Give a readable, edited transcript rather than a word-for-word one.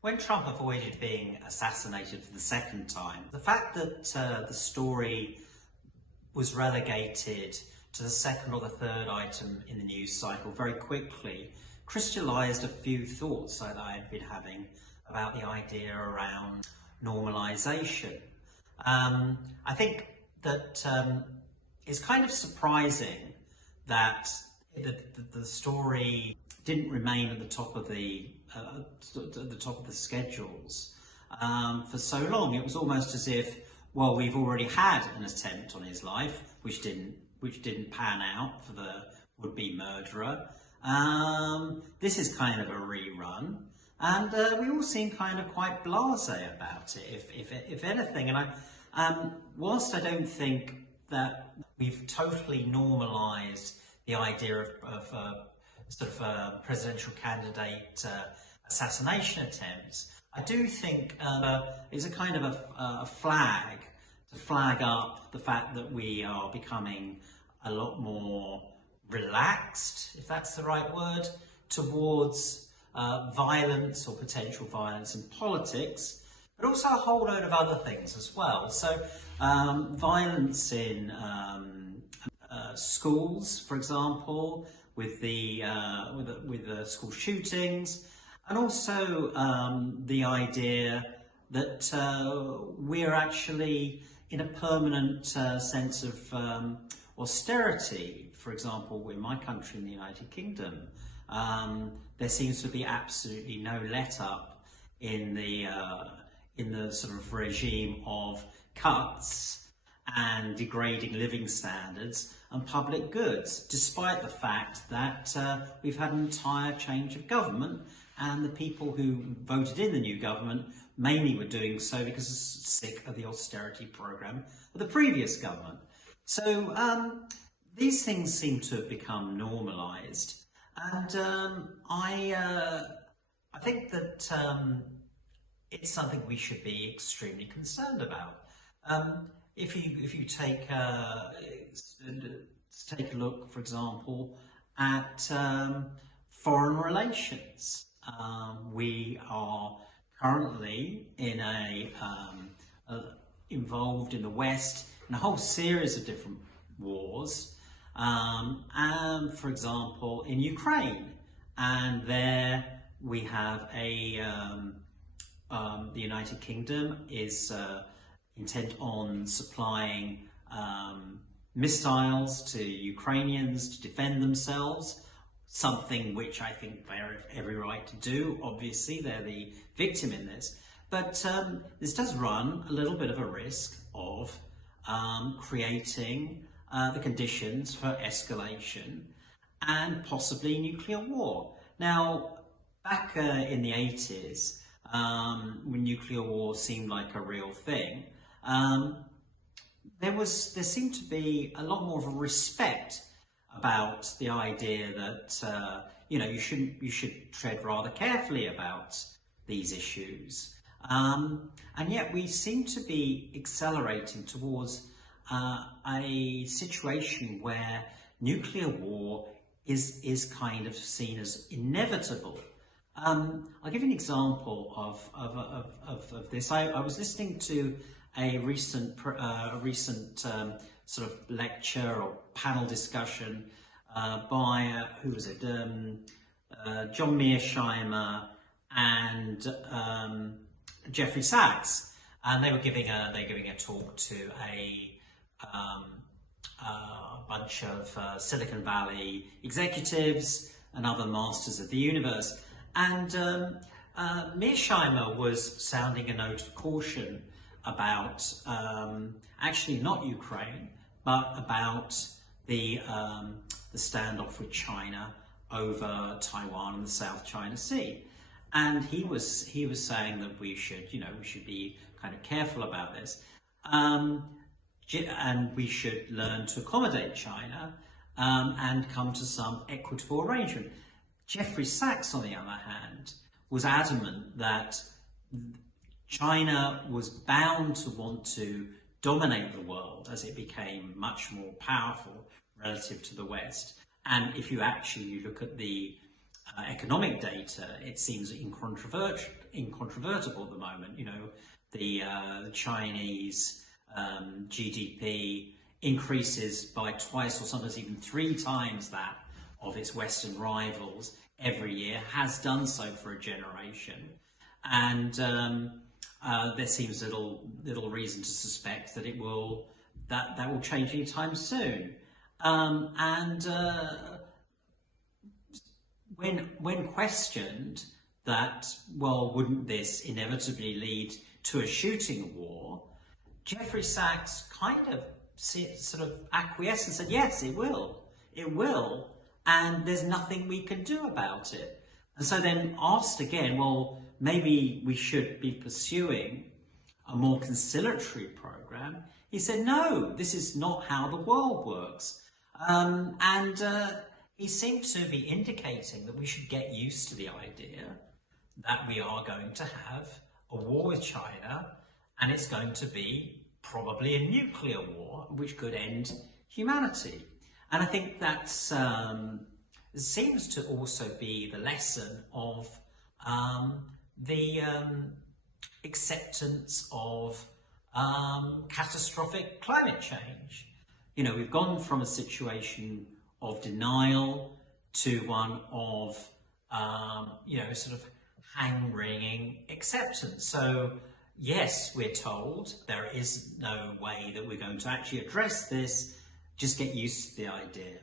When Trump avoided being assassinated for the second time, the fact that the story was relegated to the second or the third item in the news cycle very quickly crystallised a few thoughts that I had been having about the idea around normalisation. I think that it's kind of surprising that the story didn't remain at the top of the schedules for so long. It was almost as if, well, we've already had an attempt on his life, which didn't pan out for the would-be murderer. This is kind of a rerun, and we all seem kind of quite blasé about it, if anything. And whilst I don't think that we've totally normalised the idea of presidential candidate assassination attempts, I do think it's a kind of a flag to flag up the fact that we are becoming a lot more relaxed, if that's the right word, towards violence or potential violence in politics, but also a whole load of other things as well. So violence in schools, for example, with the school shootings, and also the idea that we're actually in a permanent sense of austerity. For example, in my country, in the United Kingdom, there seems to be absolutely no let-up in the sort of regime of cuts and degrading living standards and public goods, despite the fact that we've had an entire change of government, and the people who voted in the new government mainly were doing so because they're sick of the austerity programme of the previous government. So these things seem to have become normalised, and I think that it's something we should be extremely concerned about. If you take a look, for example, at foreign relations, we are currently in involved in the West in a whole series of different wars, and for example in Ukraine, and there we have the United Kingdom is intent on supplying missiles to Ukrainians to defend themselves, something which I think they have every right to do. Obviously, they're the victim in this. But this does run a little bit of a risk of creating the conditions for escalation and possibly nuclear war. Now, back in the 80s, when nuclear war seemed like a real thing, there seemed to be a lot more of a respect about the idea that you should tread rather carefully about these issues, and yet we seem to be accelerating towards a situation where nuclear war is kind of seen as inevitable. I'll give you an example of this. I was listening to a recent sort of lecture or panel discussion by who was it? John Mearsheimer and Jeffrey Sachs, and they were giving a talk to a bunch of Silicon Valley executives and other masters of the universe. And Mearsheimer was sounding a note of caution about actually not Ukraine, but about the standoff with China over Taiwan and the South China Sea. And he was saying that we should be kind of careful about this, and we should learn to accommodate China and come to some equitable arrangement. Jeffrey Sachs, on the other hand, was adamant that China was bound to want to dominate the world as it became much more powerful relative to the West. And if you actually look at the economic data, it seems incontrovertible incontrovertible at the moment. You know, the Chinese GDP increases by twice or sometimes even 3 times that of its Western rivals every year, has done so for a generation, and there seems little reason to suspect that that will change anytime soon. When questioned that, well, wouldn't this inevitably lead to a shooting war, Jeffrey Sachs kind of sort of acquiesced and said, yes, it will. It will, and there's nothing we can do about it. And so then asked again, well, maybe we should be pursuing a more conciliatory program. He said, no, this is not how the world works. He seemed to be indicating that we should get used to the idea that we are going to have a war with China, and it's going to be probably a nuclear war, which could end humanity. And I think that seems to also be the lesson of the acceptance of catastrophic climate change. You know, we've gone from a situation of denial to one of, sort of hand-wringing acceptance. So, yes, we're told there is no way that we're going to actually address this. Just get used to the idea.